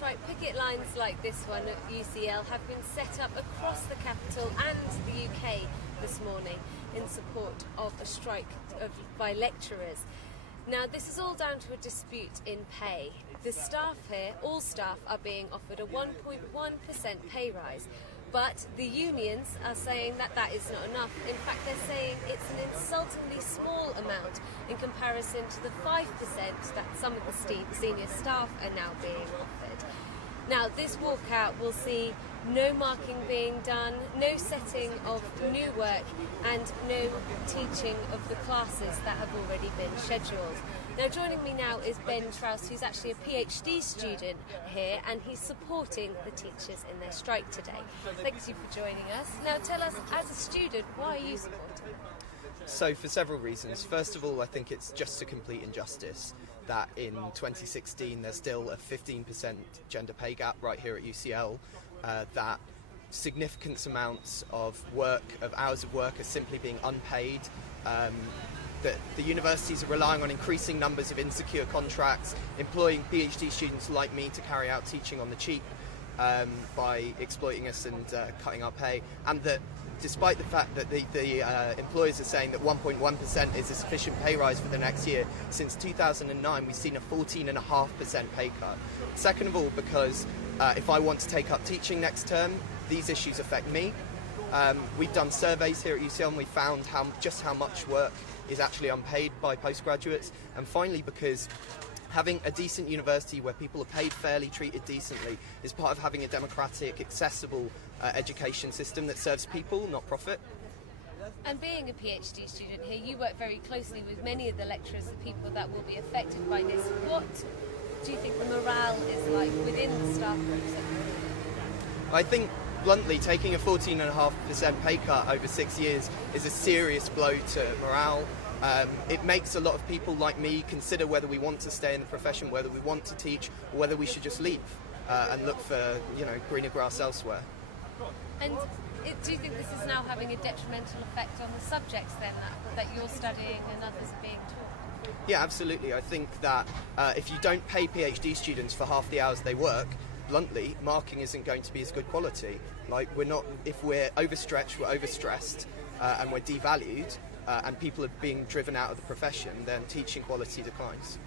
That's right, picket lines like this one at UCL have been set up across the capital and the UK this morning in support of a strike by lecturers. Now, this is all down to a dispute in pay. The staff here, all staff, are being offered a 1.1% pay rise, but the unions are saying that that is not enough. In fact, they're saying it's an insultingly small amount in comparison to the 5% that some of the senior staff are now being offered. Now, this walkout will see no marking being done, no setting of new work, and no teaching of the classes that have already been scheduled. Now, joining me now is Ben Trouse, who's actually a PhD student here, and he's supporting the teachers in their strike today. Thank you for joining us. Now, tell us, as a student, why are you supporting? So, for several reasons. First of all, I think it's just a complete injustice that in 2016 there's still a 15% gender pay gap right here at UCL, that significant amounts of hours of work are simply being unpaid, that the universities are relying on increasing numbers of insecure contracts, employing PhD students like me to carry out teaching on the cheap by exploiting us and cutting our pay, and that despite the fact that the employers are saying that 1.1% is a sufficient pay rise for the next year, since 2009 we've seen a 14.5% pay cut. Second of all, because if I want to take up teaching next term, these issues affect me. We've done surveys here at UCL and we found just how much work is actually unpaid by postgraduates. And finally, because having a decent university where people are paid fairly, treated decently, is part of having a democratic, accessible education system that serves people, not profit. And being a PhD student here, you work very closely with many of the lecturers, the people that will be affected by this. What do you think the morale is like within the staff groups? I think, bluntly, taking a 14.5% pay cut over 6 years is a serious blow to morale. It makes a lot of people like me consider whether we want to stay in the profession, whether we want to teach, or whether we should just leave and look for, greener grass elsewhere. And do you think this is now having a detrimental effect on the subjects then that you're studying and others are being taught? Yeah, absolutely. I think that if you don't pay PhD students for half the hours they work, bluntly, marking isn't going to be as good quality. If we're overstretched, we're overstressed, and we're devalued, and people are being driven out of the profession, then teaching quality declines.